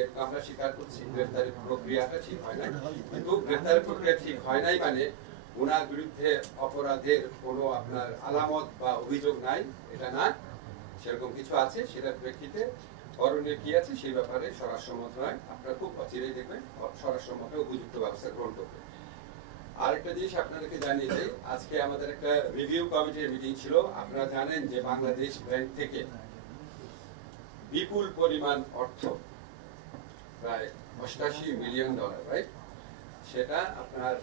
Target আমরা স্বীকার করছি, গ্রেফতারের প্রক্রিয়াটা ঠিক হয় নাই। কিন্তু গ্রেফতারের প্রক্রিয়া ঠিক হয় নাই মানে ওনার বিরুদ্ধে অপরাধের কোনো আপনার আলামত বা অভিযোগ নাই, এটা না। সেরকম কিছু আছে, সেটার প্রেক্ষিতে করণীয় কি আছে সেই ব্যাপারে স্বরাষ্ট্র মন্ত্রণালয় আপনারা খুব অচিরেই দেখবেন স্বরাষ্ট্র মন্ত্রণালয় উপযুক্ত ব্যবস্থা গ্রহণ করবে। আরেকটা জিনিস আপনাদেরকে জানিয়ে দেই, আজকে আমাদের একটা রিভিউ কমিটির মিটিং ছিল। আপনারা জানেন যে বাংলাদেশ ব্যাংক থেকে বিপুল পরিমাণ অর্থ, প্রায় $88 মিলিয়ন, রাইট, সেটা আপনার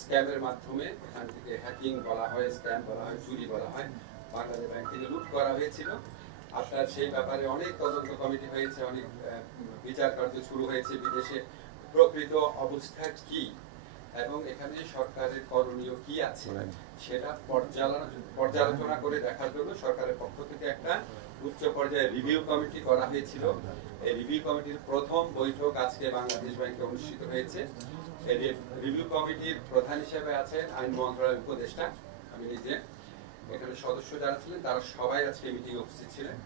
স্ক্যামের মাধ্যমে, এখান থেকে হ্যাকিং বলা হয়, স্ক্যাম বলা হয়, চুরি বলা হয়, বাংলাদেশ ব্যাংক থেকে লুট করা হয়েছিল। আপনার সেই ব্যাপারে অনেক তদন্ত কমিটি হয়েছে, অনেক বিচার কার্য শুরু হয়েছে বিদেশে। প্রকৃত অবস্থা কি এবং এখানে সরকারের করণীয় কি আছে সেটা পর্যালোচনা করে দেখার জন্য সরকারের পক্ষ থেকে একটা উচ্চ পর্যায়ে রিভিউ কমিটি করা হয়েছিল। এই রিভিউ কমিটির প্রথম বৈঠক আজকে বাংলাদেশ ব্যাংকে অনুষ্ঠিত হয়েছে। এই রিভিউ কমিটির প্রধান হিসেবে আছেন আইন মন্ত্রণালয়ের উপদেষ্টা, আমি নিজে। এখানে সদস্য যারা ছিলেন তারা সবাই আজকে মিটিং উপস্থিত ছিলেন।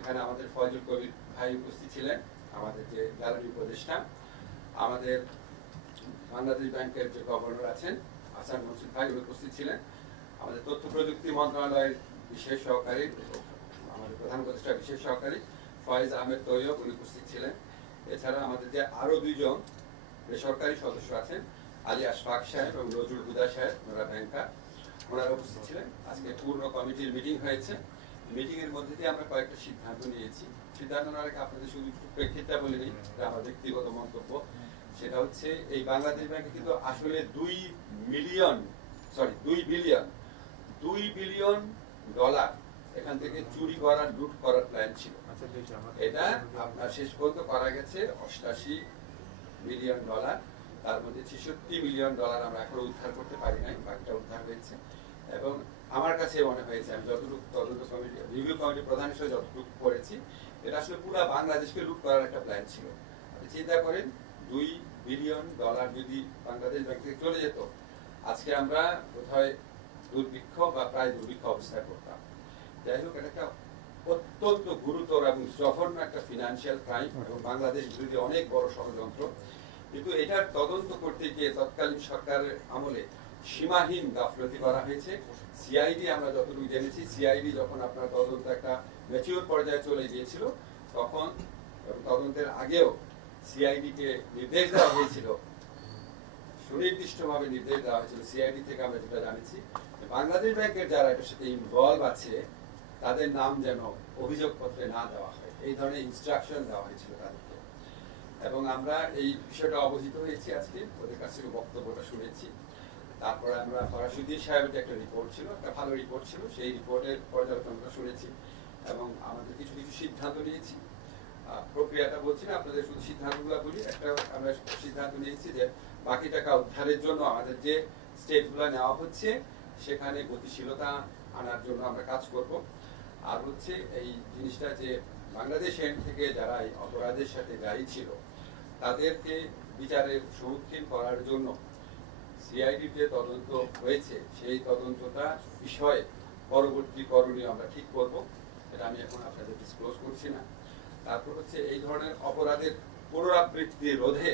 এখানে আমাদের ফয়জুল কবির ভাই উপস্থিত ছিলেন, আমাদের যে গ্যালারি উপদেষ্টা। আমাদের বাংলাদেশ ব্যাংকের যে গভর্নর আছেন হাসান মসজিদ ভাই উপস্থিত ছিলেন। আমাদের তথ্য প্রযুক্তি মন্ত্রণালয়ের বিশেষ সহকারী, আমাদের প্রধান উপদেষ্টা বিশেষ সহকারী ফয়েজ আহমেদ তৈয়ব উনি উপস্থিত ছিলেন। এছাড়া আমাদের যে আরো দুইজন বেসরকারি সদস্য আছেন, আলী আশফাক সাহেব এবং নজরুল হুদা সাহেব, ওনারা ব্যাংকার, ওনারা উপস্থিত ছিলেন। আজকে পূর্ণ কমিটির মিটিং হয়েছে। মিটিং এর মধ্যে দিয়ে আমরা কয়েকটা সিদ্ধান্ত নিয়েছি। সিদ্ধান্ত নেওয়ার আগে আপনাদের শুধু প্রেক্ষিতটা বলে নিই, এটা আমার ব্যক্তিগত মন্তব্য। সেটা হচ্ছে এই বাংলাদেশ ব্যাংকে কিন্তু আসলে 2 বিলিয়ন ডলার এখান থেকে চুরি করার, লুট করার প্ল্যান ছিল। এটা আপনার শেষ পর্যন্ত করা গেছে $88 মিলিয়ন। তার মধ্যে $66 মিলিয়ন আমরা এখনো উদ্ধার করতে পারি নাই, বাকিটা উদ্ধার হয়েছে। এবং আমার কাছে মনে হয়েছে, আমি যতটুকু তদন্ত কমিটি, রিভিউ কমিটি প্রধান হিসেবে যতটুকু করেছি, এটা আসলে পুরো বাংলাদেশকে লুট করার একটা প্ল্যান ছিল। চিন্তা করেন, $2 বিলিয়ন যদি বাংলাদেশ ব্যাংক থেকে চলে যেত, আজকে আমরা বোধহয় দুর্ভিক্ষ বা প্রায় দুর্ভিক্ষ অবস্থায় পড়তাম। যাই হোক, এটা একটা অত্যন্ত গুরুতর এবং জঘন্য একটা ফিনান্সিয়াল ক্রাইম এবং বাংলাদেশ বিরোধী অনেক বড় ষড়যন্ত্র। কিন্তু এটার তদন্ত করতে গিয়ে তৎকালীন সরকারের আমলে সীমাহীন গাফলতি করা হয়েছে। সিআইডি, আমরা যতটুকু জেনেছি, সিআইডি যখন আপনার তদন্ত একটা ম্যাচিউর পর্যায়ে চলে গিয়েছিল, তখন তদন্তের আগেও সিআইডি কে নির্দেশ দেওয়া হয়েছিল, সুনির্দিষ্টভাবে নির্দেশ দেওয়া হয়েছিল সিআইডি থেকে, আমরা যেটা জানিছি, বাংলাদেশ ব্যাংকের যারা এটার সাথে ইনভলভ আছে তাদের নাম যেন অভিযোগপত্রে না দেওয়া হয়, এই ধরনের ইনস্ট্রাকশন দেওয়া হয়েছিল তাদেরকে। এবং আমরা এই বিষয়টা অবহিত হয়েছি, আজকে ওদের কাছ থেকে বক্তব্যটা শুনেছি। তারপরে আমরা ফরাসুদ্দিন সাহেবের একটা রিপোর্ট ছিল, একটা ভালো রিপোর্ট ছিল, সেই রিপোর্টের পর্যালোচনা শুনেছি এবং আমাদের কিছু কিছু সিদ্ধান্ত নিয়েছি। প্রক্রিয়াটা বলছি না, আপনাদের শুধু সিদ্ধান্তগুলো বলি। একটা আমরা সিদ্ধান্ত নিয়েছি যে বাকি টাকা উদ্ধারের জন্য আমাদের যে স্টেপগুলো নেওয়া হচ্ছে সেখানে গতিশীলতা আনার জন্য আমরা কাজ করব। আর হচ্ছে এই জিনিসটা যে বাংলাদেশ এন্ড থেকে যারা এই অপরাধের সাথে দায়ী ছিল তাদেরকে বিচারের সম্মুখীন করার জন্য সিআইডি যে তদন্ত হয়েছে সেই তদন্তটা বিষয়ে পরবর্তী করণীয় আমরা ঠিক করব। এটা আমি এখন আপনাদের ডিসক্লোজ করছি না। তারপর হচ্ছে এই ধরনের অপরাধের পুনরাবৃত্তি রোধে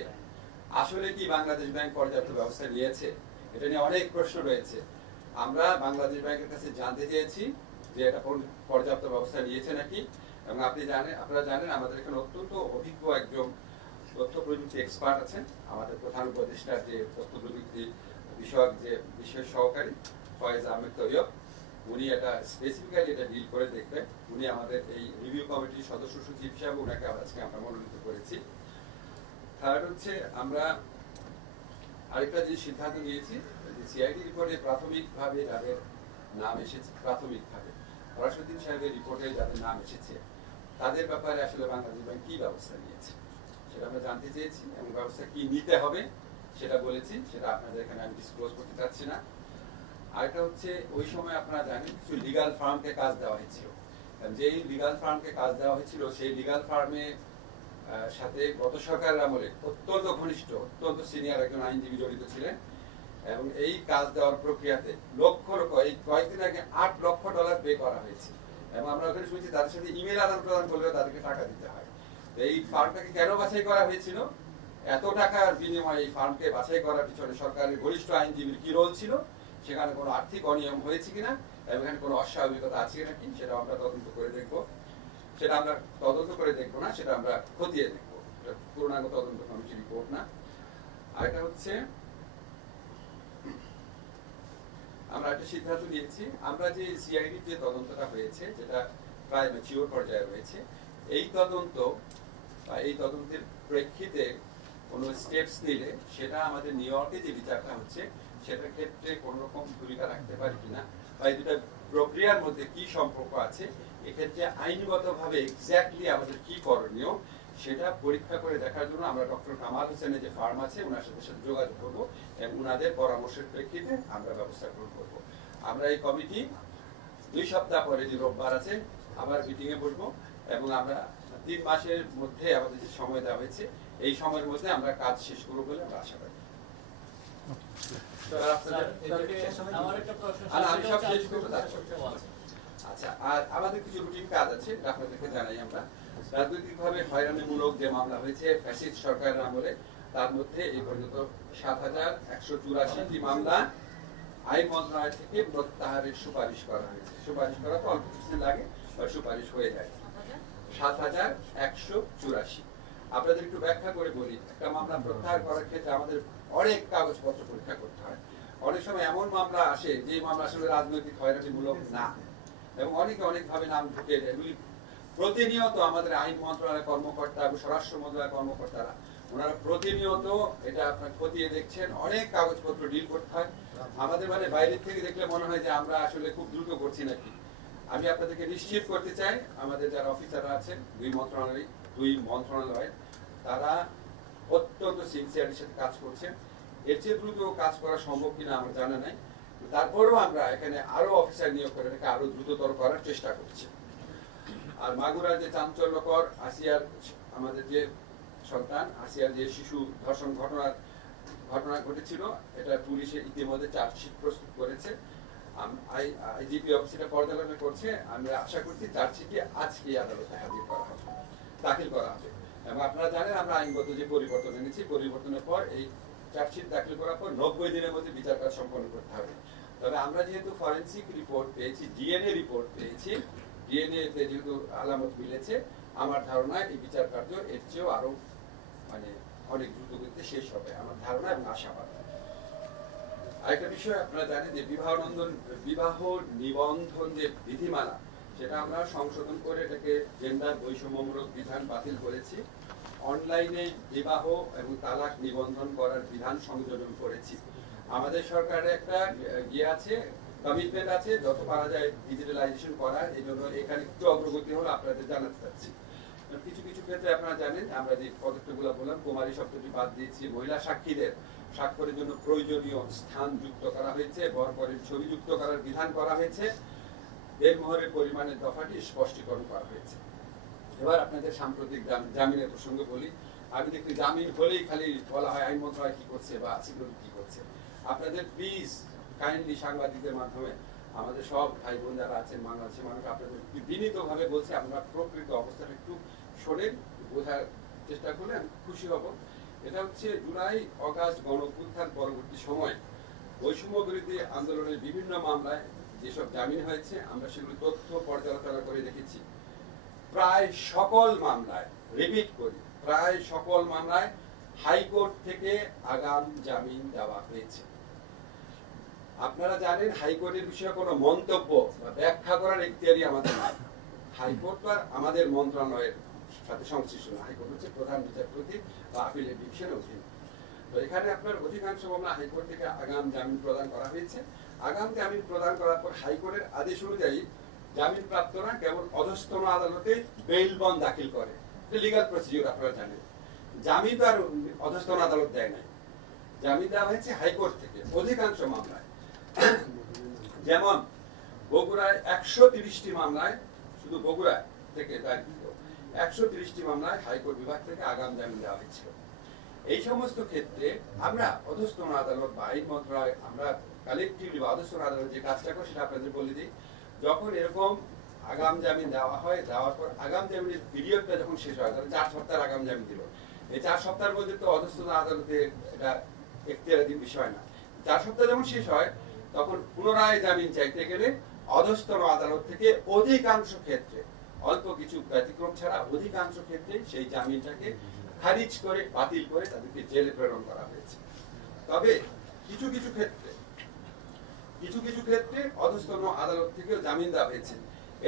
আসলে কি বাংলাদেশ ব্যাংক পর্যাপ্ত ব্যবস্থা নিয়েছে, এটা নিয়ে অনেক প্রশ্ন রয়েছে। আমরা বাংলাদেশ ব্যাংকের কাছে জানতে চেয়েছি যে এটা পর্যাপ্ত ব্যবস্থা নিয়েছে নাকি। এবং আপনারা জানেন আমাদের এখানে অত্যন্ত অভিজ্ঞ একজন তথ্য প্রযুক্তি এক্সপার্ট আছেন, আমাদের প্রধান উপদেষ্টা যে তথ্য প্রযুক্তি বিষয়ক যে বিশেষ সহকারী ফয়েজ আহমেদ তৈয়ব, উনি এটা স্পেসিফিক্যালি এটা ডিল করে দেখবেন। উনি আমাদের এই রিভিউ কমিটির সদস্য সচিব হিসাবে ওনাকে আজকে আমরা মনোনীত করেছি। থার্ড হচ্ছে আমরা আরেকটা যে সিদ্ধান্ত নিয়েছি, সিআইডি রিপোর্টে প্রাথমিকভাবে যাদের নাম এসেছে, প্রাথমিকভাবে ফরাসুদ্দিন সাহেবের রিপোর্টে যাদের নাম এসেছে তাদের ব্যাপারে আসলে বাংলাদেশ ব্যাংক কি ব্যবস্থা নিয়েছে সেটা আমরা জানতে চেয়েছি এবং ব্যবস্থা কি নিতে হবে সেটা বলেছি। সেটা আপনাদের এখানে আমি ডিসক্লোজ করতে চাচ্ছি না। আরেকটা হচ্ছে ওই সময় আপনারা জানেন কিছু লিগাল ফার্মকে কাজ দেওয়া হয়েছিল। যেই লিগাল ফার্মকে কাজ দেওয়া হয়েছিল সেই লিগাল ফার্মের সাথে গত সরকারের আমলে অত্যন্ত ঘনিষ্ঠ, অত্যন্ত সিনিয়র একজন আইনজীবী জড়িত ছিলেন এবং এই কাজ দেওয়ার প্রক্রিয়াতে এই কয়েকদিন আগে $8 লক্ষ পে করা হয়েছে। এবং আমরা ওখানে শুনছি তাদের সাথে ইমেল আদান প্রদান করলেও তাদেরকে টাকা দিতে হয়। এই ফার্মটাকে কেন বাছাই করা হয়েছিল, এত টাকার বিনিময়ে এই ফার্মকে বাছাই করার পিছনে সরকারের বরিষ্ঠ আইনজীবীর কি রোল ছিল, সেখানে কোনো আর্থিক অনিয়ম হয়েছে কিনা, এবং এখানে কোনো অস্বাভাবিকতা আছে নাকি, সেটা আমরা তদন্ত করে দেখবো। সেটা আমরা তদন্ত করে দেখবো না, সেটা আমরা খতিয়ে দেখবো, পূর্ণাঙ্গ তদন্ত কমিটির রিপোর্ট না। আর এটা হচ্ছে আমরা একটা সিদ্ধান্ত নিয়েছি, আমরা যে সিআইডির যে তদন্তটা হয়েছে, যেটা প্রায় ম্যাচিওর পর্যায়ে রয়েছে, এই তদন্ত বা এই তদন্তের প্রেক্ষিতে কোনো স্টেপস নিলে সেটা আমাদের নিউ ইয়র্কে যে বিচারটা হচ্ছে সেটার ক্ষেত্রে কোন রকম ভূমিকা রাখতে পারে কিনা, বা এই দুটা প্রক্রিয়ার মধ্যে কি সম্পর্ক আছে, এক্ষেত্রে আইনগতভাবে এক্স্যাক্টলি আমাদের কি করণীয় সেটা পরীক্ষা করে দেখার জন্য আমরা ডক্টর কামাল হোসেনের যে ফার্ম আছে ওনার সাথে যোগাযোগ করবো এবং ওনাদের পরামর্শের প্রেক্ষিতে আমরা ব্যবস্থা গ্রহণ করবো। আমরা এই কমিটি 2 সপ্তাহ পরে যে রোববার আছে আবার মিটিং এ বসবো এবং আমরা 3 মাসের মধ্যে আমাদের যে সময় দেওয়া হয়েছে এই সময়ের মধ্যে আমরা কাজ শেষ করবো বলে আমরা আশা করি। আচ্ছা, আর আমাদের কিছু রুটিন কাজ আছে আপনাদেরকে জানাই। আমরা রাজনৈতিকভাবে হয়রানিমূলক যে মামলা হয়েছে ফ্যাসিস্ট সরকারের আমলে, তার মধ্যে এই পর্যন্ত ৭,১৮৪টি মামলা আইন মন্ত্রণালয় থেকে প্রত্যাহারের সুপারিশ করা হয়েছে। সুপারিশ করা তো অল্প কিছু লাগে, সুপারিশ হয়ে যায় ৭,১৮৪। আপনাদের একটু ব্যাখ্যা করে বলি, একটা মামলা প্রত্যাহার করার ক্ষেত্রে আমাদের অনেক কাগজপত্র পরীক্ষা করতে হয়। অনেক সময় এমন মামলা আসে যে মামলা আসলে রাজনৈতিক হয়রানিমূলক না, এবং অনেকে অনেকভাবে নাম ঢুকে দেয়। প্রতিনিয়ত আমাদের আইন মন্ত্রণালয়ের কর্মকর্তা এবং স্বরাষ্ট্র মন্ত্রণালয়ের কর্মকর্তারা ওনারা প্রতিনিয়ত এটা আপনার খতিয়ে দেখছেন, অনেক কাগজপত্র ডিল করতে হয়। আমাদের মানে বাইরের থেকে দেখলে মনে হয় যে আমরা আসলে খুব দ্রুত করছি নাকি। আমি আপনাদেরকে নিশ্চিত করতে চাই, আমাদের যারা অফিসাররা আছেন দুই মন্ত্রণালয়ের, তারা অত্যন্ত সিনসিয়ারিটির সাথে কাজ করছেন। এর চেয়ে দ্রুত কাজ করা সম্ভব কিনা আমার জানা নাই, তারপরেও আমরা এখানে আরো অফিসার নিয়োগ করে এটাকে আরো দ্রুততর করার চেষ্টা করছি। আর মাগুরার যে চাঞ্চল্যকর আসিয়ার আমাদের যে সন্তান আসিয়ার যে শিশু ধর্ষণ ঘটনা ঘটেছিল, এটা পুলিশে ইতিমধ্যে চার্জশিট প্রস্তুত করেছে, আইজিপি অফিস এটা পর্যালোচনা করছে। আমরা আশা করছি চার্জশিটটি আজকে আদালতে দাখিল করা হবে। এবং আপনারা জানেন আমরা আইনগত যে পরিবর্তন এনেছি, পরিবর্তনের পর এই চার্জশিট দাখিল করার পর 90 দিনের মধ্যে বিচার কাজ সম্পন্ন করতে হবে। তবে আমরা যেহেতু ফরেন্সিক রিপোর্ট পেয়েছি, ডিএনএ রিপোর্ট পেয়েছি, ডিএনএ তে যেহেতু আলামত মিলেছে, আমার ধারণা এই বিচার কার্য এর চেয়েও আরো মানে অনেক দ্রুত গতিতে শেষ হবে আমার ধারণা এবং আশাবাদ। আরেকটা বিষয় আপনারা জানেন যে বিবাহ নিবন্ধন যে বিধিমালা, সেটা আমরা সংশোধন করে এটাকে জেন্ডার বৈষম্যমূলক বিধান বাতিল করেছি। অনলাইনে বিবাহ এবং তালাক নিবন্ধন করার বিধান সংযোজন করেছি। আমাদের সরকারের একটা আছে, কমিটমেন্ট আছে যত পারা যায় ডিজিটালাইজেশন করার। এই জন্য এখানে একটু অগ্রগতি হলো আপনাদের জানাতে চাচ্ছি। কিছু কিছু ক্ষেত্রে আপনারা জানেন আমরা যে পদক্ষেপগুলো বললাম, কুমারী শব্দটি বাদ দিয়েছি, মহিলা সাক্ষীদের স্বাক্ষরের জন্য প্রয়োজনীয় স্থান যুক্ত করা হয়েছে, বরপরের ছবি যুক্ত করার বিধান করা হয়েছে, দেড়মোহরের পরিমাণের দফাটি স্পষ্টীকরণ করা হয়েছে। এবার আপনাদের সাম্প্রতিক জামিনের প্রসঙ্গে বলি। আমি দেখি জামিন হলেই খালি বলা হয় আইন মন্ত্রণালয় কি করছে বা সিকিউরিটি কি করছে। আপনাদের প্লিজ কাইন্ডলি সাংবাদিকদের মাধ্যমে আমাদের সব ভাই বোন যারা আছেন বাংলাদেশের মানুষ, আপনাদের বিনীতভাবে বলছি আপনারা প্রকৃত অবস্থাটা একটু শোনেন, বোঝার চেষ্টা করলে আমি খুশি হব। এটা হচ্ছে জুলাই অগাস্ট গণঅভ্যুত্থান পরবর্তী সময় বৈষম্য বিরোধী আন্দোলনের বিভিন্ন মামলায় যেসব জামিন হয়েছে আমরা সেগুলো তথ্য পর্যালোচনা করে দেখেছি। প্রায় সকল মামলায়, রিপিট করি, প্রায় সকল মামলায় হাইকোর্ট থেকে আগাম জামিন দেওয়া হয়েছে। আপনারা জানেন হাইকোর্টের বিষয়ে কোনো মন্তব্য বা ব্যাখ্যা করার এখতিয়ারই আমাদের নাই। হাইকোর্ট আর আমাদের মন্ত্রণালয়ের সাথে সংশ্লিষ্ট না, হাইকোর্ট হচ্ছে প্রধান বিচারপতি বা আপিলের ডিভিশনের অধীন। তো এখানে আপনার অধিকাংশ মামলা হাইকোর্ট থেকে আগাম জামিন প্রদান করা হয়েছে। আগাম জামিন প্রদান করার পর হাইকোর্টের আদেশ অনুযায়ী জামিন প্রাপ্তরা কেবল অধস্তন আদালতে বেইল বন্ড দাখিল করে, লিগ্যাল প্রসিডিউর আপনারা জানেন। জামিন তো আর অধস্তন আদালত দেয় নাই, জামিন দেওয়া হয়েছে হাইকোর্ট থেকে অধিকাংশ মামলায়। যেমন বগুড়ায় 130টি মামলায়, শুধু বগুড়া থেকে দাখিল 130টি মামলায় হাইকোর্ট বিভাগ থেকে আগাম জামিন দেওয়া হয়েছিল। এই সমস্ত ক্ষেত্রে আমরা অধস্তন আদালত বা আইন মন্ত্রণালয়, আমরা কালেকটিভলি বা অধস্তন আদালত যে কাজটা করি সেটা আপনাদের বলে দিই। যখন এরকম আগাম জামিন দেওয়া হয়, দেওয়ার পর আগাম জামিনের পিরিয়ডটা যখন শেষ হয়, ধরো 4 সপ্তাহের আগাম জামিন দিল, এই 4 সপ্তাহের মধ্যে তো অধস্তন আদালতে এটা এখতিয়ারাধীন বিষয় না। 4 সপ্তাহ যখন শেষ হয় তখন পুনরায় জামিন চাইতে গেলে অধস্তন আদালত থেকে অধিকাংশ ক্ষেত্রে, অল্প কিছু ব্যতিক্রম ছাড়া অধিকাংশ ক্ষেত্রে সেই জামিনটাকে খারিজ করে, বাতিল করে তাদেরকে জেলে প্রেরণ করা হয়েছে। তবে কিছু কিছু ক্ষেত্রে অধস্তন আদালত থেকেও জামিন দেওয়া হয়েছে।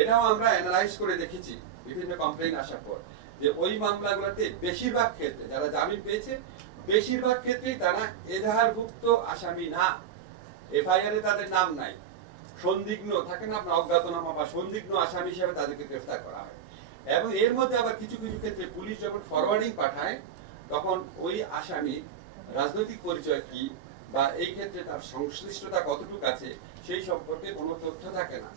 এটাও আমরা অ্যানালাইজ করে দেখেছি বিভিন্ন কমপ্লেইন আসার পর, যে ওই মামলাগুলোতে বেশিরভাগ ক্ষেত্রে যারা জামিন পেয়েছে বেশিরভাগ ক্ষেত্রেই তারা এজাহারভুক্ত আসামি না, এফআইআর এ তাদের নাম নাই, সন্দিগ্ধ থাকে না আপনার, অজ্ঞাতনামা বা সন্দিগ্ধ আসামি হিসেবে তাদেরকে গ্রেফতার করা হয়। এবং এর মধ্যে আবার কিছু কিছু ক্ষেত্রে পুলিশ যখন ফরওয়ার্ডিং পাঠায় তখন ওই আসামি রাজনৈতিক পরিচয় কি বা এই ক্ষেত্রে তার সংশ্লিষ্টতা কতটুকু আছে সেই সম্পর্কে কোনো তথ্য থাকে না।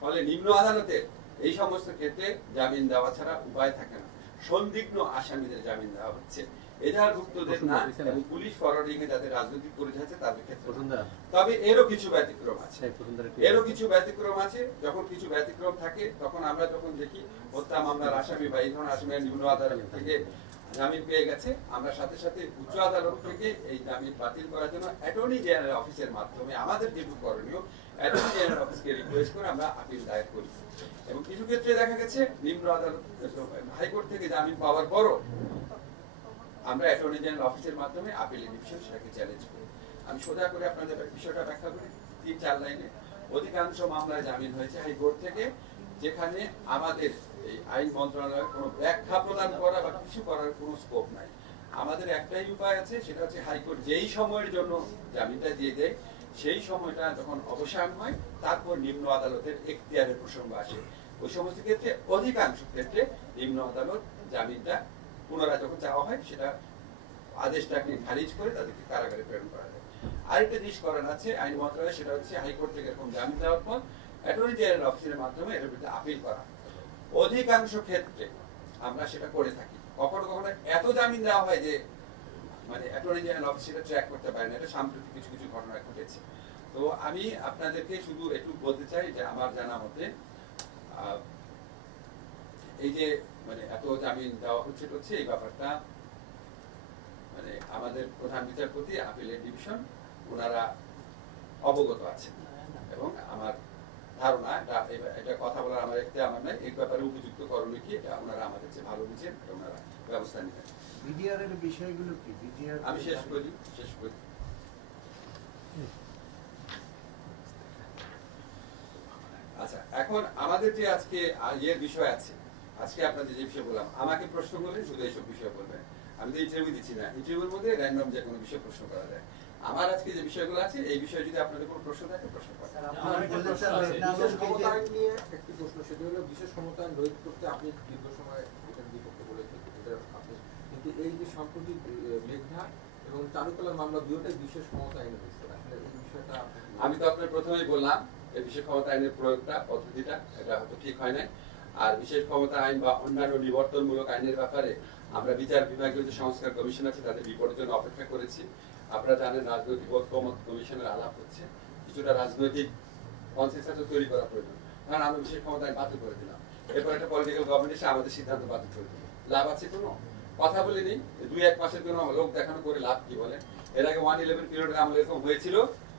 ফলে নিম্ন আদালতের এই সমস্ত ক্ষেত্রে জামিন দেওয়া ছাড়া উপায় থাকে না, সন্দিগ্ধ আসামিদের জামিন দেওয়া হচ্ছে, এজাহারভুক্তদের না, এবং পুলিশ ফরওয়ার্ডিং এ যাদের রাজনৈতিক পরিচয় আছে তাদের ক্ষেত্রে। তবে এরও কিছু ব্যতিক্রম আছে, যখন কিছু ব্যতিক্রম থাকে তখন আমরা যখন দেখি হত্যা মামলার আসামি বা এই ধরনের আসামি নিম্ন আদালত থেকে জামিন পেয়ে গেছে, আমরা সাথে সাথে উচ্চ আদালত থেকে এই জামিন বাতিল করার জন্য অ্যাটর্নি জেনারেল অফিসের মাধ্যমে আমাদের যেটুকু করণীয় অ্যাটর্নি জেনারেল অফিসকে রিকোয়েস্ট করে আমরা আপিল দায়ের করি। এবং কিছু ক্ষেত্রে দেখা গেছে নিম্ন আদালত হাইকোর্ট থেকে জামিন পাওয়ার পরও আমরা অ্যাটর্নি জেনারেল অফিসের মাধ্যমে আপিলের ডিভিশন সেটাকে চ্যালেঞ্জ করি। আমি সোজা করে আপনাদের বিষয়টা ব্যাখ্যা করি 3-4 লাইনে। অধিকাংশ মামলায় জামিন হয়েছে হাইকোর্ট থেকে, যেখানে আমাদের এই আইন মন্ত্রণালয়ের কোনো ব্যাখ্যা প্রদান করা বা কিছু করার কোনো স্কোপ নাই। আমাদের একটাই উপায় আছে, সেটা হচ্ছে হাইকোর্ট যেই সময়ের জন্য জামিনটা দিয়ে দেয় সেই সময়টা যখন অবসান হয় তারপর নিম্ন আদালতের এখতিয়ারের প্রসঙ্গ আসে। ওই সমস্ত ক্ষেত্রে অধিকাংশ ক্ষেত্রে নিম্ন আদালত জামিনটা পুনরায় যখন চাওয়া হয় সেটা আদেশটাকে খারিজ করে তাদেরকে কারাগারে প্রেরণ করা যায়। আরেকটা জিনিস করার আছে আইন মন্ত্রণালয়, সেটা হচ্ছে হাইকোর্ট থেকে এরকম জামিন দেওয়ার পর অ্যাটর্নি জেনারেল অফিসের মাধ্যমে এর বিরুদ্ধে আপিল করা। অধিকাংশ ক্ষেত্রে আমরা সেটা করে থাকি। কখনো কখনো এত জামিন দেওয়া হয় যে মানে অ্যাটর্নি জেনারেল অফিস সেটা ট্র্যাক করতে পারে না। এটা সাম্প্রতিক কিছু কিছু ঘটনা ঘটেছে। তো আমি আপনাদেরকে শুধু একটু বলতে চাই যে আমার জানা মতে এই যে মানে এত জামিন দেওয়া হচ্ছে এই ব্যাপারটা মানে আমাদের প্রধান বিচারপতি আপিলের ডিভিশন ওনারা অবগত আছেন, এবং আমার ধারণা এটা কথা বলার আমার একটা আমার নাই, এই ব্যাপারে উপযুক্ত করণীয় কি এটা ওনারা আমাদের চেয়ে ভালো বুঝেন, ওনারা ব্যবস্থা নেবেন। বিডিআর এর বিষয়গুলো কি? বিডিআর আমি শেষ করি। আচ্ছা, এখন আমাদের যে আজকে ইয়ের বিষয় আছে, আজকে আপনাদের যে বিষয় বললাম, আমাকে প্রশ্ন করলে শুধু এইসব বিষয় বলবেন। আমি তো ইন্টারভিউ দিচ্ছি না, ইন্টারভিউর মধ্যে র্যান্ডম যে কোনো বিষয় প্রশ্ন করা যায়। আমার আজকে যে বিষয়গুলো আছে এই বিষয়ে যদি আপনাদের কোনো প্রশ্ন থাকে প্রশ্ন করেন। বিশেষ ক্ষমতায়ন নিয়ে একটি প্রশ্ন, সেটা হলো বিশেষ ক্ষমতায়ন রোধ করতে আপনি দীর্ঘ সময় এটার বিপক্ষে বলেছেন, আপনি কিন্তু এই যে সাম্প্রতিক মেঘনা এবং চারুকলার মামলা দুটোই বিশেষ ক্ষমতায়ন হয়েছে, আসলে এই বিষয়টা আমি তো আপনার প্রথমেই বললাম এই বিশেষ ক্ষমতা আইনের প্রয়োগটা পদ্ধতিটা এটা হয়তো ঠিক হয় নাই। আর বিশেষ ক্ষমতা আইন বা অন্যান্য নিবর্তনমূলক আইনের ব্যাপারে আমরা বিচার বিভাগীয় যে সংস্কার কমিশন আছে তাদের রিপোর্টের জন্য অপেক্ষা করেছি। আপনারা জানেন রাজনৈতিক ঐক্যমত কমিশনের আলাপ হচ্ছে, কিছুটা রাজনৈতিক কনসেনসাস তৈরি করা প্রয়োজন। কারণ আমরা বিশেষ ক্ষমতা আইন বাতিল করে দিলাম, এরপর একটা পলিটিক্যাল গভর্নমেন্ট এসে আমাদের সিদ্ধান্ত বাতিল করে দিল, লাভ আছে কোনো? কথা বলে নেই, 2-1 মাসের জন্য লোক দেখানো করে লাভ কি বলেন? এর আগে 111 পিরিয়ডের আমলে এরকম হয়েছিল,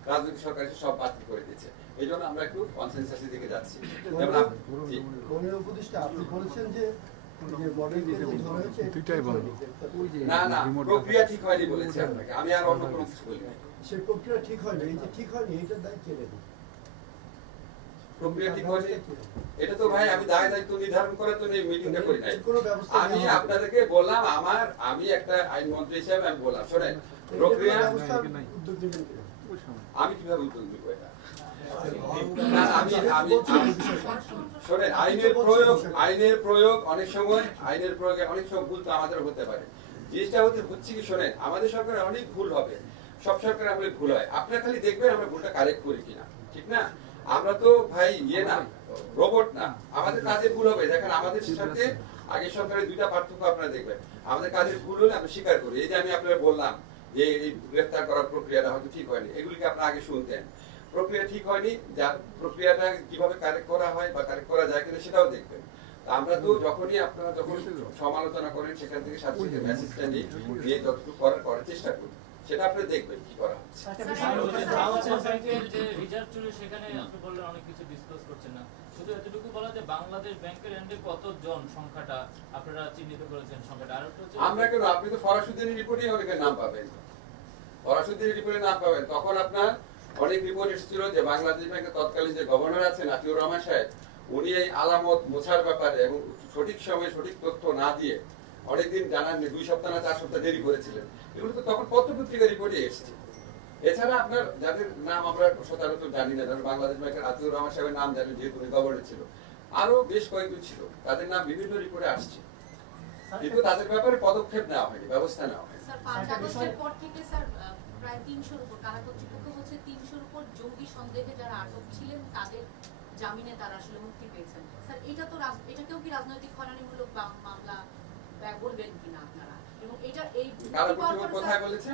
রাজনৈতিক সরকার এসে সব বাতিল করে দিয়েছে। এই জন্য আমরা একটু কনসেনসাসের দিকে যাচ্ছি। আপনি বলেছেন যে না না, প্রক্রিয়া ঠিক হয়নি বলেছি আপনাকে, আমি আর অন্য কোনো কিছু বলি নাই। সেই প্রক্রিয়া ঠিক হয়নি, এই যে ঠিক হয়নি এটার দায়িত্ব কে নেবে? প্রক্রিয়া ঠিক হয়নি এটা তো ভাই আমি দায়িত্ব নির্ধারণ করার জন্য এই মিটিংটা করি নাই। আমি আপনাদেরকে বললাম আমি একটা আইন মন্ত্রী হিসেবে আমি বললাম, শোনেন প্রক্রিয়া আমি কিভাবে উদ্যোগ নিব এটা? শোনেন আইনের প্রয়োগ অনেক সময় ভুল তো আমাদের হতে পারে। জিনিসটা হচ্ছে কি, শোনেন আমাদের সরকারে অনেক ভুল হবে, সব সরকারে আমাদের ভুল হয়, আপনারা খালি দেখবেন আমরা ভুলটা কারেক্ট করি কিনা, ঠিক না? আমরা তো ভাই না, রোবট না, আমাদের কাজে ভুল হবে। দেখেন আমাদের সাথে আগের সরকারের 2টা পার্থক্য আপনারা দেখবেন। আমাদের কাজের ভুল হলে আমরা স্বীকার করি। এই যে আমি আপনারা বললাম যে এই গ্রেফতার করার প্রক্রিয়াটা হয়তো ঠিক হয়নি, এগুলিকে আপনারা আগে শুনতেন। প্রক্রিয়া ঠিক হয়নি, যার প্রক্রিয়াটা কিভাবে কারেক্ট করা হয় বা কারেক্ট করা যায় কিনা সেটাও দেখবেন। আমরা তো যখনই আপনারা যখন সমালোচনা করেন সেখান থেকে সাথে সাথে মেসেজটা নিয়ে যতটুকু করার চেষ্টা করি, সেটা আপনি দেখবেন কি করা হচ্ছে। রিজার্ভ চুরি সেখানে আপনি বললেন অনেক কিছু ডিসকাস করছেন না, শুধু এতটুকু বলা যে বাংলাদেশ ব্যাংকের এন্ডে কতজন সংখ্যাটা আপনারা চিহ্নিত করেছেন সংখ্যাটা, আর একটা হচ্ছে আমরা কেন, আপনি তো ফরাসুদ্দিনের রিপোর্টেই অনেকের নাম পাবেন, ফরাসুদ্দিনের রিপোর্টে নাম পাবেন। তখন আপনার অনেক রিপোর্ট এসেছিল যে বাংলাদেশ ব্যাংকের তৎকালীন যে গভর্নর আছেন আতিউর রহমান সাহেব, উনি এই আলামত মোছার ব্যাপারে এবং সঠিক সময়ে সঠিক তথ্য না দিয়ে অনেকদিন জানাননি, 2 সপ্তাহ না 4 সপ্তাহ দেরি করেছিলেন। এগুলো তো তখন পত্রপত্রিকা রিপোর্টে এসেছে। এছাড়া আপনার যাদের নাম আমরা সচরাচর জানি না, ধরুন বাংলাদেশ ব্যাংকের আতিউর রহমান সাহেবের নাম জানেন যেহেতু উনি গভর্নর ছিল, আরো বেশ কয়েকজন ছিল, তাদের নাম বিভিন্ন রিপোর্টে আসছে, কিন্তু তাদের ব্যাপারে পদক্ষেপ নেওয়া হয়নি, ব্যবস্থা নেওয়া হয়নি। স্যার 5 আগস্টের পর থেকে স্যার প্রায় 300-র উপর, কারা কর্তৃপক্ষ হচ্ছে 300-র উপর জঙ্গি সন্দেহে যারা আটক ছিলেন তাদের জামিনে তারা আসলে মুক্তি পেয়েছেন। স্যার এটা তো এটাকেও কি রাজনৈতিক হয়রানিমূলক মামলা বলবেন কিনা আপনারা? এবং এটা এই কারা কর্তৃপক্ষ কোথায় বলেছে?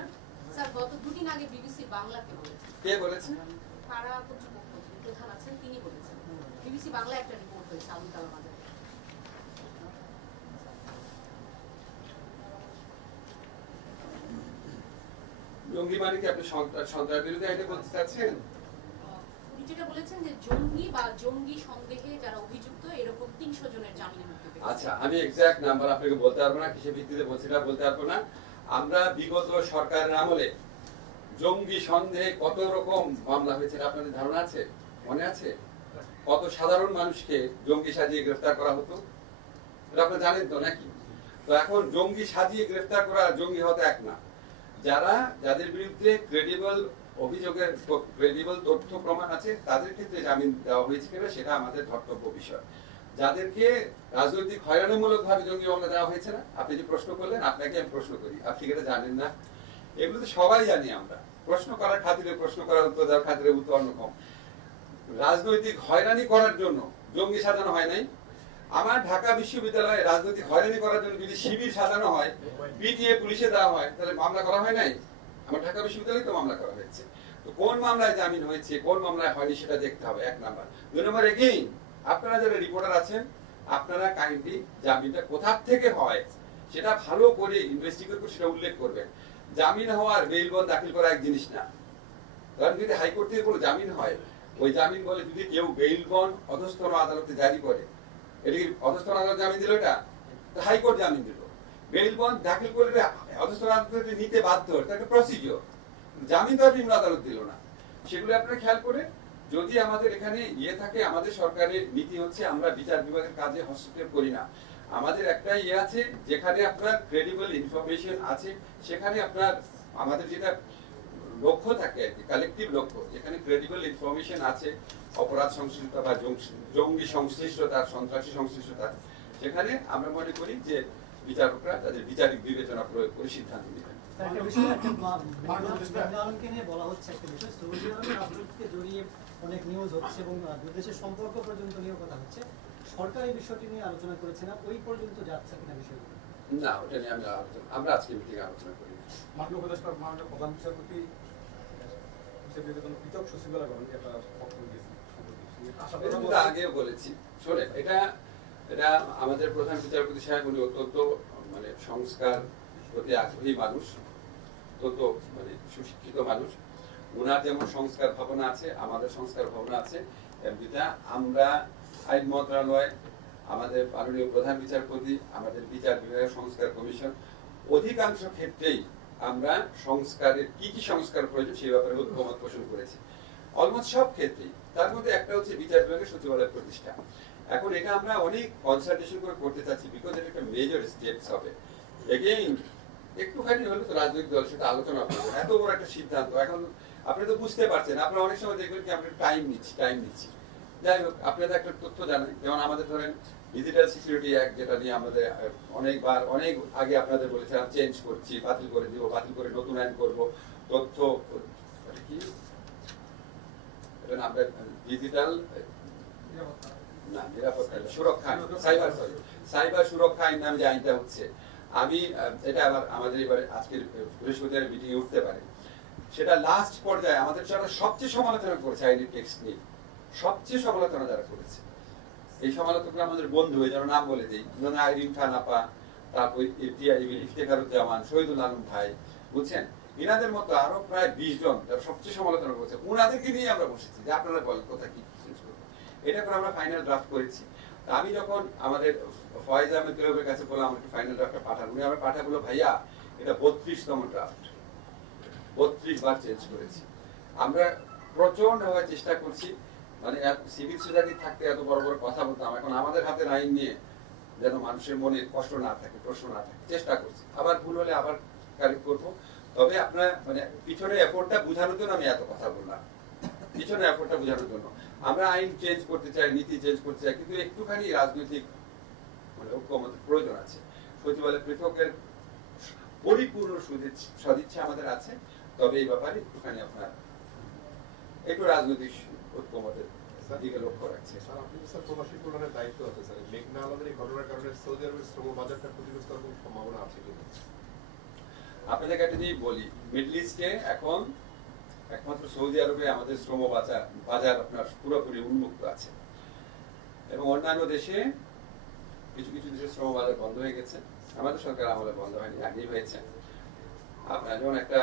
স্যার গত 2 দিন আগে বিবিসি বাংলাকে বলেছে। কে বলেছে? কারা কর্তৃপক্ষ যিনি প্রধান আছেন তিনি বলেছেন। বিবিসি বাংলা একটা রিপোর্ট হয়েছে আবুল কালাম আজাদের। জঙ্গি মানে কি আপনি সন্ত্রাস বিরোধী আইনে বলতে চাচ্ছেন? উনি যেটা বলেছেন যে জঙ্গি বা জঙ্গি সন্দেহে যারা অভিযুক্ত এরকম 300 জনের জামিনে মুক্তি পেয়েছে। আচ্ছা, আমি এক্সাক্ট নাম্বার আপনাকে বলতে পারবো না, কিসের ভিত্তিতে বলছি না বলতে পারবো না। আমরা বিগত সরকারের আমলে জঙ্গি সন্দেহে কত রকম মামলা হয়েছে আপনাদের ধারণা আছে? মনে আছে? কত সাধারণ মানুষকে জঙ্গি সাজিয়ে গ্রেফতার করা হতো, এটা আপনারা জানেন তো নাকি? তো এখন জঙ্গি সাজিয়ে গ্রেফতার করা জঙ্গি হতে এক না। যাদের বিরুদ্ধে ক্রেডিবল অভিযোগের ক্রেডিবল তথ্য প্রমাণ আছে তাদের ক্ষেত্রে জামিন দেওয়া হয়েছে কিনা সেটা আমাদের ধর্তব্য বিষয়। যাদেরকে রাজনৈতিক হয়রানিমূলক ভাবে জঙ্গি মামলা দেওয়া হয়েছে না, আপনি যে প্রশ্ন করলেন আপনাকে আমি প্রশ্ন করি, আপনি এটা জানেন না? এগুলো তো সবাই জানি আমরা, প্রশ্ন করার খাতিরে প্রশ্ন করার উত্তর দেওয়ার খাতিরে উত্তর অন্যরকম। রাজনৈতিক হয়রানি করার জন্য জঙ্গি সাজানো হয় নাই। আমার ঢাকা বিশ্ববিদ্যালয়ে রাজনৈতিক হয়রানি করার জন্য যদি শিবির সাজানো হয়, পিটিএ পুলিশে দেওয়া হয়, তাহলে মামলা করা হয় নাই? আমার ঢাকা বিশ্ববিদ্যালয়ে তো মামলা করা হয়েছে। তো কোন মামলায় জামিন হয়েছে, কোন মামলায় হয়নি সেটা দেখতে হবে, 1 নাম্বার। 2 নাম্বার, এগেইন আপনারা যারা রিপোর্টার আছেন আপনারা কাইন্ডলি জামিনটা কোথা থেকে হয় সেটা ভালো করে ইনভেস্টিগেট করে সেটা উল্লেখ করবেন। জামিন হওয়ার বেইল বন্ড দাখিল করা এক জিনিস না। কারণ যদি হাইকোর্ট থেকে কোনো জামিন হয়, ওই জামিন বলে যদি কেউ বেইল বন্ড অধস্তন আদালতে জারি করে, এটা কি অধস্তন আদালত জামিন দিল? এটা হাইকোর্ট জামিন দিল। বেইল বন্ড দাখিল করে অধস্তন আদালতে নিতে বাধ্য, এটা একটা প্রসিডিওর। জামিন তো নিম্ন আদালত দিল না। সেগুলো আপনারা খেয়াল করে, যদি আমাদের এখানে থাকে, আমাদের সরকারের নীতি হচ্ছে আমরা বিচার বিভাগের কাজে হস্তক্ষেপ করি না। আমাদের একটা আছে যেখানে আপনার ক্রেডিবল ইনফরমেশন আছে, সেখানে আপনার আমাদের যেটা লক্ষ্য থাকে আর কি, কালেকটিভ লক্ষ্য, যেখানে ক্রেডিবল ইনফরমেশন আছে অপরাধ সংশ্লিষ্টতা বা জঙ্গি সংশ্লিষ্টতা, সন্ত্রাসী সংশ্লিষ্টতা, সেখানে আমরা মনে করি যে বিচারকরা তাদের বিচারিক বিবেচনা প্রয়োগ করে সিদ্ধান্ত নেবেন। একটা বিষয় বাংলাদেশকে নিয়ে বলা হচ্ছে, একটা বিষয় সৌদি আরবের রাজনীতিকে জড়িয়ে অনেক নিউজ হচ্ছে এবং দুদেশের সম্পর্ক পর্যন্ত নিয়ে কথা হচ্ছে। সরকার এই বিষয়টি নিয়ে আলোচনা করেছে না, ওই পর্যন্ত যাচ্ছে কিনা বিষয়গুলো? না, ওটা নিয়ে আমরা আজকে মিটিংয়ে আলোচনা করি। মাননীয় উপদেষ্টা মাননীয় প্রধান বিচারপতি পৃথক সচিবালয় গঠনের একটা বক্তব্য দিয়েছেন। এটা আগেও বলেছি, শোনেন, এটা আমাদের প্রধান বিচারপতি সাহেব উনি অত্যন্ত মানে সংস্কার প্রতি আগ্রহী মানুষ, অত্যন্ত মানে সুশিক্ষিত মানুষ। ওনার যেমন সংস্কার ভাবনা আছে, আমাদের সংস্কার ভাবনা আছে, যেটা আমরা আইন মন্ত্রণালয়, আমাদের মাননীয় প্রধান বিচারপতি, আমাদের বিচার বিভাগের সংস্কার কমিশন, অধিকাংশ ক্ষেত্রেই আমরা সংস্কারের কি কি সংস্কার প্রয়োজন সেই ব্যাপারে ঐক্যমত পোষণ করেছি অলমোস্ট সব ক্ষেত্রেই। তার মধ্যে একটা হচ্ছে বিচার বিভাগের সচিবালয় প্রতিষ্ঠা। এখন এটা আমরা অনেক কনসালটেশন করে করতে চাচ্ছি, বিকজ এটা একটা মেজর স্টেপস হবে। এগেইন একটুখানি হলে তো রাজনৈতিক দল সেটা আলোচনা করবে, এত বড় একটা সিদ্ধান্ত। এখন আপনি তো বুঝতে পারছেন, আপনারা অনেক সময় দেখবেন কি আমরা টাইম নিচ্ছি। যাই হোক, আপনাদের একটা তথ্য জানাই, যেমন আমাদের ধরেন ডিজিটাল সিকিউরিটি অ্যাক্ট, যেটা নিয়ে আমাদের অনেকবার অনেক আগে আপনাদের বলেছিলাম চেঞ্জ করছি, বাতিল করে দিব, বাতিল করে নতুন আইন করবো। তথ্য কি আমরা ডিজিটাল না নিরাপত্তা সুরক্ষা আইন, সাইবার সুরক্ষা আইন নামে যে আইনটা হচ্ছে, আমি এটা আবার আমাদের এবারে আজকের বৃহস্পতিবার মিটিংয়ে উঠতে পারে। সেটা লাস্ট পর্যায়ে আমাদের যারা সবচেয়ে সমালোচনা করেছে আইনি টেক্সট নিয়ে, সবচেয়ে সমালোচনা যারা করেছে, এই সমালোচকরা আমাদের বন্ধু, এই যেন নাম বলে দিই, আইরিন খান আপা, তারপর ইফতেখারুজ্জামান, শহীদুল আলম ভাই, বুঝছেন, এনাদের মতো আরো প্রায় 20 জন যারা সবচেয়ে সমালোচনা করেছে, ওনাদেরকে নিয়ে আমরা বসেছি যে আপনারা বলেন কোথায় কি চেঞ্জ করবো। এটা করে আমরা ফাইনাল ড্রাফট করেছি। তা আমি যখন আমাদের ফয়েজ আহমেদ তৈয়বের কাছে বললাম আমার একটু ফাইনাল ড্রাফটটা পাঠান, উনি আমার পাঠা বললো ভাইয়া এটা 32তম ড্রাফট, 32 বার চেঞ্জ করেছি। আমরা প্রচন্ড ভাবে চেষ্টা করছি, মানে সিভিল সোসাইটি থাকতে এত বড় বড় কথা বলতাম, এখন আমাদের হাতে আইন নিয়ে যেন মানুষের মনে কষ্ট না থাকে, প্রশ্ন না থাকে, চেষ্টা করছি। আবার ভুল হলে আবার কারেক্ট করবো। তবে আপনার মানে পিছনে এফোর্টটা বোঝানোর জন্য আমি এত কথা বললাম, পিছনে এফোর্টটা বোঝানোর জন্য। আমরা আইন চেঞ্জ করতে চাই, নীতি চেঞ্জ করতে চাই, কিন্তু একটুখানি রাজনৈতিক মানে ঐক্যমতের প্রয়োজন আছে। সচিবালয় পৃথকের পরিপূর্ণ সদিচ্ছা আমাদের আছে, তবে এই ব্যাপারে একটুখানি আপনার একটু রাজনৈতিক ঐক্যমতের দিকে লক্ষ্য রাখছে। স্যার, আপনি তো স্যার প্রবাসী কল্যাণের দায়িত্ব আছে স্যার। মেঘনা আলমের এই ঘটনার কারণে সৌদি আরবের শ্রম বাজারটা ক্ষতিগ্রস্ত হওয়ার কোনো সম্ভাবনা আছে কিনা? আপনাদেরকে একটা জিনিস বলি, মিডল ইস্টে এখন একমাত্র সৌদি আরবে আমাদের শ্রম বাজার আপনার পুরোপুরি উন্মুক্ত আছে, এবং অন্যান্য দেশে কিছু কিছু দেশের শ্রম বাজার বন্ধ হয়ে গেছে। আমাদের সরকার আমলে বন্ধ হয়নি, আগেই হয়েছে। আপনার যেমন একটা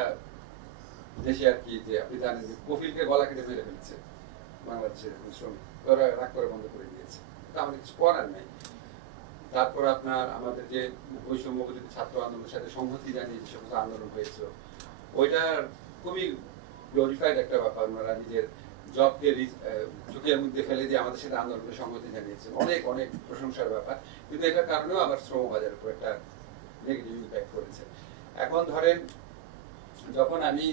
দেশে আর কি, যে আপনি জানেন যে কফিলকে গলা কেটে মেরে ফেলছে বাংলাদেশের শ্রমিক, ওরা রাগ করে বন্ধ করে দিয়েছে, তা আমাদের কিছু করার নেই। তারপর আপনার আমাদের যে বৈষম্য বিরোধী ছাত্র আন্দোলনের সাথে সংহতি জানিয়ে যে সমস্ত আন্দোলন হয়েছিল, ওইটা খুবই গ্লোরিফাইড একটা ব্যাপার। ওনারা নিজের জবকে চোখের মধ্যে ফেলে দিয়ে আমাদের সাথে আন্দোলনের সংহতি জানিয়েছেন, অনেক অনেক প্রশংসার ব্যাপার। কিন্তু এটার কারণেও আবার শ্রম বাজারের উপর একটা নেগেটিভ ইম্প্যাক্ট করেছে। এখন ধরেন, যখন আমি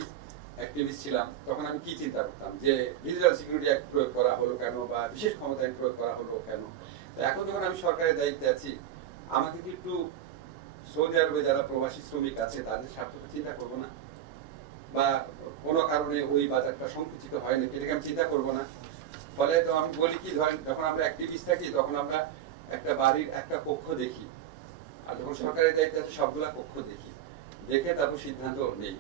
অ্যাক্টিভিস্ট ছিলাম তখন আমি কি চিন্তা করতাম যে ডিজিটাল সিকিউরিটি অ্যাক্ট প্রয়োগ করা হলো কেন, বা বিশেষ ক্ষমতা আইন প্রয়োগ করা হলো কেন। এখন যখন আমি সরকারের দায়িত্বে আছি, আমাকে কি একটু সৌদি আরবে যারা প্রবাসী শ্রমিক আছে তাদের স্বার্থটা চিন্তা করবো না, বা কোনো কারণে ওই বাজারটা সংকুচিত হয় নাকি এটাকে আমি চিন্তা করবো না? ফলে তো আমি বলি কি, ধরেন যখন আমরা অ্যাক্টিভিস্ট থাকি তখন আমরা একটা বাড়ির একটা কক্ষ দেখি, আর যখন সরকারের দায়িত্বে আছে সবগুলা কক্ষ দেখি, দেখে তারপর সিদ্ধান্ত নেই।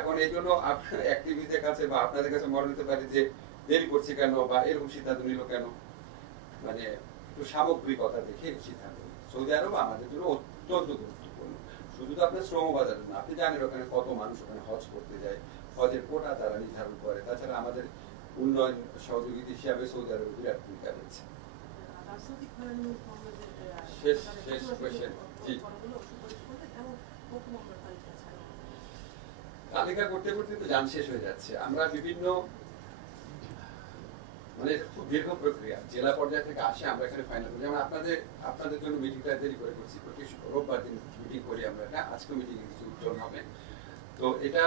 এখন এই জন্য আপনার অ্যাক্টিভিস্টদের কাছে বা আপনাদের কাছে মনে হতে পারে যে দেরি করছে কেন, বা এরকম সিদ্ধান্ত নিল কেন, মানে একটু সামগ্রিকতা দেখে সিদ্ধান্ত নিল। সৌদি আরব আমাদের জন্য অত্যন্ত গুরুত্বপূর্ণ, শুধু তো আপনার শ্রম বাজার না, আপনি জানেন ওখানে কত মানুষ ওখানে হজ করতে যায়, হজের কোটা তারা নির্ধারণ করে। তাছাড়া আমাদের উন্নয়ন সহযোগিতা হিসাবে সৌদি আরব বিরাট ভূমিকা রয়েছে। শেষ কোয়েশ্চেন, জি। তালিকা করতে করতে তো যান শেষ হয়ে যাচ্ছে। আমরা বিভিন্ন মানে খুব দীর্ঘ প্রক্রিয়া, জেলা পর্যায় থেকে আসে, আমরা এখানে ফাইনাল করি। যেমন আপনাদের জন্য মিটিংটা দেরি করে করছি, প্রতি রোববার দিন মিটিং করি আমরা, এটা আজকে মিটিং কিছু উজ্জ্বল হবে। তো এটা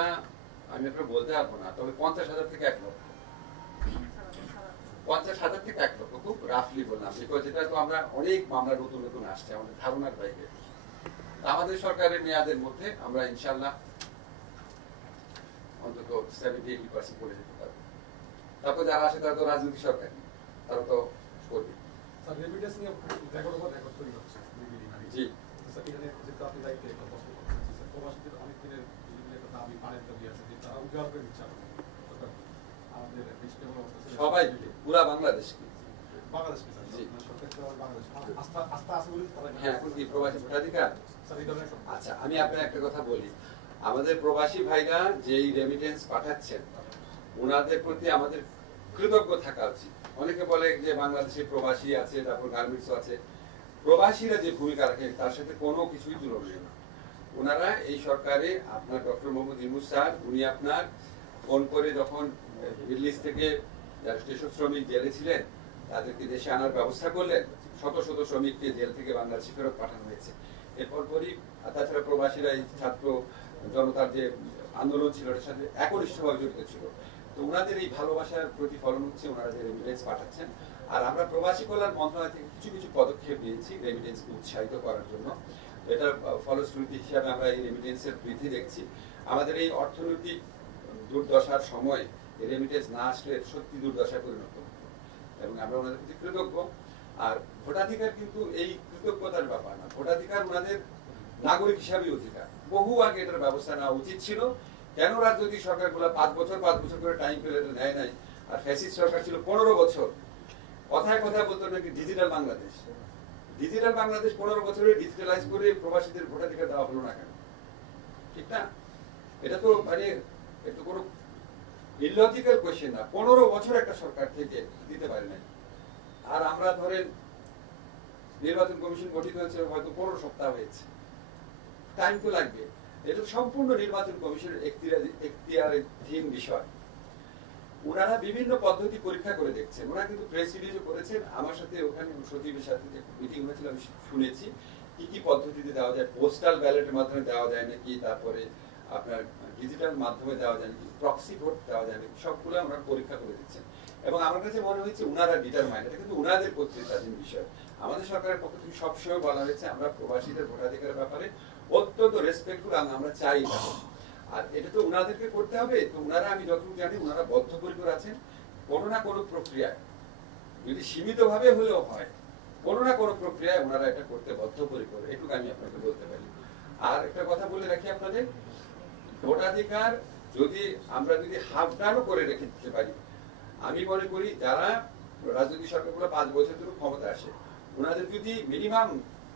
আমি আপনার বলতে পারবো না, তবে 50,000 থেকে 1 লক্ষ, 50,000 থেকে 1 লক্ষ খুব রাফলি বললাম, বিকজ এটা তো আমরা অনেক মামলা নতুন নতুন আসছে আমাদের ধারণার বাইরে। আমাদের সরকারের মেয়াদের মধ্যে আমরা ইনশাল্লাহ অন্তত 70-80% করে যেতে পারবো। তারপর যারা আসে তারা তো রাজনৈতিক সরকার, তারা তো করবে। স্যার, রেমিটেন্স নিয়ে রেকর্ড ওভার রেকর্ড তৈরি হচ্ছে। জি স্যার, এখানে যেটা আপনি দায়িত্বে একটা প্রশ্ন করতে চাচ্ছি, স্যার, প্রবাসীদের অনেক দিনের একটা দাবি, পানের দাবি আছে যে তারা উজাড় করে দিচ্ছে আমাদের দেশটা হলো সবাই পুরা বাংলাদেশকে, বাংলাদেশকে স্যার, জি। সরকার তো বাংলাদেশ আস্থা আছে বলে তারা হ্যাঁ, এখন কি প্রবাসী ভোটাধিকার? স্যার, এই ধরনের আচ্ছা, আমি আপনার একটা কথা বলি, আমাদের প্রবাসী ভাইরা যেই রেমিটেন্স পাঠাচ্ছেন ওনাদের প্রতি আমাদের কৃতজ্ঞ থাকা উচিত। অনেকে বলে যে বাংলাদেশে প্রবাসী আছে, তারপর গার্মেন্টস আছে, প্রবাসীরা যে ভূমিকা রাখে তার সাথে কোনো কিছুই তুলনীয় না। ওনারা এই সরকারে আপনার ডক্টর মোহাম্মদ ইউনূস স্যার, উনি আপনার ফোন করে যখন মিডল ইস্ট থেকে যারা স্টেশন শ্রমিক জেলে ছিলেন তাদেরকে দেশে আনার ব্যবস্থা করলেন, শত শত শ্রমিককে জেল থেকে বাংলাদেশে ফেরত পাঠানো হয়েছে। এরপর পরই তাছাড়া প্রবাসীরা এই ছাত্র জনতার যে আন্দোলন ছিল এটার সাথে একনিষ্ঠভাবে জড়িত ছিল। তো ওনাদের এই ভালোবাসার প্রতিফলন হচ্ছে ওনারা যে রেমিটেন্স পাঠাচ্ছেন। আর আমরা প্রবাসী কল্যাণ মন্ত্রণালয় থেকে কিছু কিছু পদক্ষেপ নিয়েছি রেমিটেন্সকে উৎসাহিত করার জন্য। এটার ফলশ্রুতি হিসাবে আমরা এই রেমিটেন্সের বৃদ্ধি দেখছি। আমাদের এই অর্থনৈতিক দুর্দশার সময় রেমিটেন্স না আসলে সত্যি দুর্দশায় পরিণত হতো, এবং আমরা ওনাদের প্রতি কৃতজ্ঞ। আর ভোটাধিকার কিন্তু এই কৃতজ্ঞতার ব্যাপার না, ভোটাধিকার ওনাদের নাগরিক হিসাবে অধিকার। বহু আগে এটার ব্যবস্থা নেওয়া উচিত ছিল, কেন রাজনৈতিক সরকারগুলো 5 বছর করে টাইম পিরিয়ড নেয় নাই, আর ফ্যাসিস্ট সরকার ছিল 15 বছর। কথায় কথায় বলতো নাকি ডিজিটাল বাংলাদেশ। ডিজিটাল বাংলাদেশ 15 বছরে ডিজিটালাইজ করে প্রবাসীদের ভোটাধিকার দেওয়া হলো না কেন? ঠিক না? এটা তো মানে এটা কোনো ইলজিক্যাল কোয়েশ্চেন না। 15 বছর একটা সরকার থেকে দিতে পারে নাই। আর আমরা ধরেন নির্বাচন কমিশন গঠিত হয়েছে হয়তো 15 সপ্তাহ হয়েছে, টাইম তো লাগবে। এটা সম্পূর্ণ নির্বাচন কমিশনের এখতিয়ারাধীন বিষয়। ওনারা বিভিন্ন পদ্ধতি পরীক্ষা করে দেখছেন। ওনারা কিন্তু প্রেস রিলিজও করেছেন। আমার সাথে ওখানে সচিবের সাথে যে মিটিং হয়েছিল আমি শুনেছি কি কি পদ্ধতিতে দেওয়া যায়, পোস্টাল ব্যালটের মাধ্যমে দেওয়া যায় নাকি, তারপরে আপনার ডিজিটাল মাধ্যমে দেওয়া যায় নাকি, প্রক্সি ভোট দেওয়া যায় নাকি, সবগুলো ওনারা পরীক্ষা করে দিচ্ছেন। এবং আমার কাছে মনে হয়েছে ওনারা ডিটারমাইন্ড, এটা কিন্তু ওনাদের কর্তৃত্বাধীন বিষয়। আমাদের সরকারের পক্ষ থেকে সবসময় বলা হয়েছে আমরা প্রবাসীদের ভোটাধিকারের ব্যাপারে অত্যন্ত রেসপেক্টফুল, আমরা চাই না। আর এটা তো ওনাদেরকে করতে হবে। তো ওনারা, আমি যতটুকু জানি, ওনারা বদ্ধপরিকর আছেন কোনো না কোনো প্রক্রিয়ায়, যদি সীমিতভাবে হলেও হয়, কোনো না কোনো প্রক্রিয়ায় ওনারা এটা করতে বদ্ধপরিকর, এটুকু আমি আপনাকে বলতে পারি। আর একটা কথা বলে রাখি আপনাদের, ভোটাধিকার আমরা যদি হাফ ডানও করে রেখে দিতে পারি, আমি মনে করি যারা রাজনৈতিক সরকারগুলো 5 বছর ধরে ক্ষমতা আসে, ওনাদের যদি মিনিমাম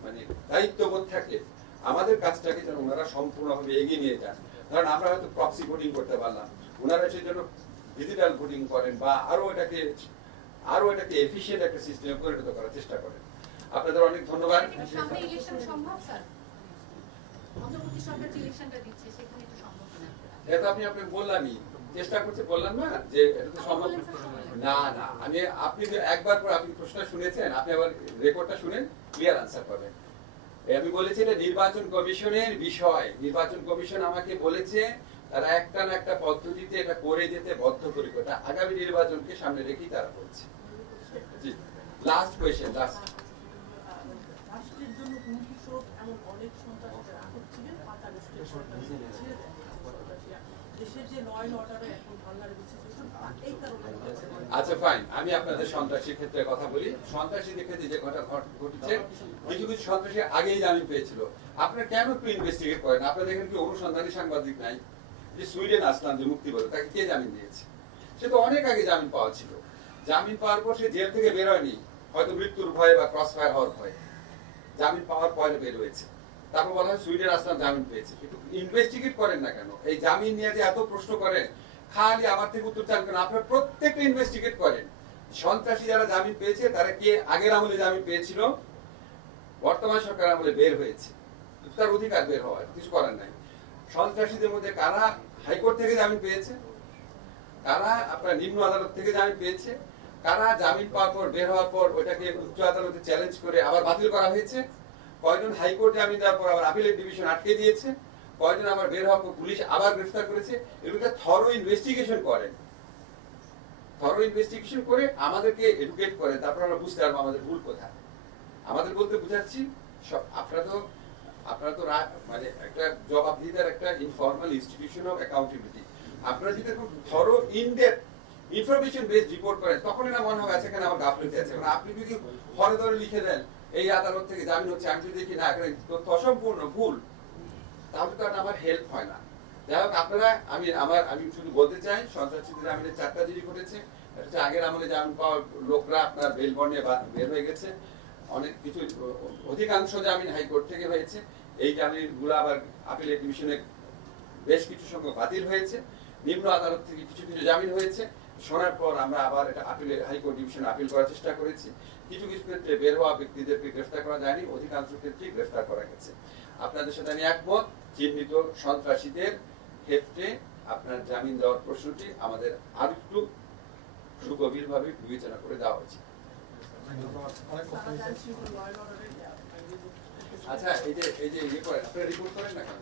মানে দায়িত্ববোধ থাকে, আমাদের কাজটাকে যেন ওনারা সম্পূর্ণভাবে এগিয়ে নিয়ে যান। কারণ আমরা হয়তো প্রক্সি ভোটিং করতে পারলাম, ওনারা সেই জন্য ডিজিটাল ভোটিং করেন বা আরো এটাকে এফিশিয়েন্ট একটা সিস্টেমে পরিণত করার চেষ্টা করেন। আপনাদের অনেক ধন্যবাদ। সামনে ইলেকশন সম্ভব স্যার? অন্তর্বর্তী সরকার যে ইলেকশনটা দিচ্ছে সেখানে কি সম্ভব কিনা? এটা তো আপনাকে বললামই, চেষ্টা করতে বললাম না যে এটা তো সম্ভব না। না, আপনি যে একবার করে আপনি প্রশ্ন শুনেছেন, আপনি আবার রেকর্ডটা শুনেন, ক্লিয়ার আনসার পাবেন। আমি বলেছি এটা নির্বাচন কমিশনের বিষয়। নির্বাচন কমিশন আমাকে বলেছে তারা একটা না একটা পদ্ধতিতে এটা করে যেতে বদ্ধপরিকর। এটা আগামী নির্বাচনকে সামনে রেখেই তারা করছে। জি, লাস্ট কোয়েশ্চেন, লাস্ট। রাষ্ট্রের জন্য হুমকি স্বরূপ এমন অনেক সন্ত্রাসীরা আটক ছিলেন 5 আগস্টের সরকার ছেড়ে দেয়। দেশের যে ল অ্যান্ড অর্ডারে এখন বাংলাদেশ সিচুয়েশন, এই কারণে। আচ্ছা ফাইন, আমি আপনাদের সন্ত্রাসীর ক্ষেত্রে কথা বলি। সন্ত্রাসীদের ক্ষেত্রে যে ঘটনা ঘটেছে, কিছু কিছু সন্ত্রাসী আগেই জামিন পেয়েছিল। আপনারা কেন একটু ইনভেস্টিগেট করেন? আপনাদের এখানে কি অনুসন্ধানী সাংবাদিক নাই? যে সুইডেন আসলাম যে মুক্তি বলে, তাকে কে জামিন দিয়েছে? সে তো অনেক আগে জামিন পাওয়া ছিল। জামিন পাওয়ার পর সে জেল থেকে বের হয়নি, হয়তো মৃত্যুর ভয়ে বা ক্রস ফায়ার হওয়ার ভয়ে। জামিন পাওয়ার পরে বের হয়েছে। তারপর বলা হয় সুইডেন আসলাম জামিন পেয়েছে। একটু ইনভেস্টিগেট করেন না কেন? এই জামিন নিয়ে যে এত প্রশ্ন করেন, খালি আমার থেকে উত্তর চান কেন? আপনারা প্রত্যেকটা ইনভেস্টিগেট করেন। সন্ত্রাসী যারা জামিন পেয়েছে তারা কে আগের আমলে জামিন পেয়েছিল, বর্তমান সরকার আমলে বের হয়েছে, তার অধিকার বের হওয়ার, কিছু করার নাই। সন্ত্রাসীদের মধ্যে কারা হাইকোর্ট থেকে জামিন পেয়েছে, কারা আপনার নিম্ন আদালত থেকে জামিন পেয়েছে, কারা জামিন পাওয়ার পর বের হওয়ার পর ওইটাকে উচ্চ আদালতে চ্যালেঞ্জ করে আবার বাতিল করা হয়েছে, কয়জন হাইকোর্ট জামিন দেওয়ার পর আবার আপিলের ডিভিশন আটকে দিয়েছে, কয়জন আবার বের হওয়ার পর পুলিশ আবার গ্রেফতার করেছে। এগুলো থরো ইনভেস্টিগেশন করেন, থরো ইনভেস্টিগেশন করে আমাদেরকে এডুকেট করেন, তারপর আমরা বুঝতে পারবো আমাদের ভুল কোথায়। আমাদের বলতে বুঝাচ্ছি, সব আপনারা তো মানে একটা জবাবদিহিতার একটা ইনফর্মাল ইনস্টিটিউশন অফ অ্যাকাউন্টেবিলিটি। আপনারা যদি খুব thorough in depth information based report করেন, তখন এটা মনে হবে আছে এখানে আমার গাফলতি আছে। মানে আপনি যদি হরে ধরে লিখে দেন এই আদালত থেকে জামিন হচ্ছে, আমি যদি দেখি না এখানে তথ্য অসম্পূর্ণ ভুল, তাহলে তো আর আমার হেল্প হয় না। যাই হোক, আপনারা আমি শুধু বলতে চাই, সন্ত্রাসীদের জামিনের 4টা জিডি ঘটেছে। এটা আগের আমলে জামিন পাওয়া লোকরা আপনার বেল বন্ডে বের হয়ে গেছে। অনেক কিছু, অধিকাংশ জামিন হাইকোর্ট থেকে হয়েছে। এই জামিনগুলো আবার আপিলের ডিভিশনে বেশ কিছু সংখ্যক বাতিল হয়েছে। নিম্ন আদালত থেকে কিছু কিছু জামিন হয়েছে। শোনার পর আমরা আবার এটা হাইকোর্ট ডিভিশনে আপিল করার চেষ্টা করেছি। কিছু কিছু ক্ষেত্রে বের হওয়া ব্যক্তিদেরকে গ্রেফতার করা যায়নি, অধিকাংশ ক্ষেত্রেই গ্রেফতার করা গেছে। আপনাদের সাথে আমি একমত, চিহ্নিত সন্ত্রাসীদের ক্ষেত্রে আপনার জামিন দেওয়ার প্রশ্নটি আমাদের আরেকটু সুগভীরভাবে বিবেচনা করে দেওয়া উচিত। আচ্ছা, এই যে ইয়ে করেন, আপনারা রিপোর্ট করেন না কেন?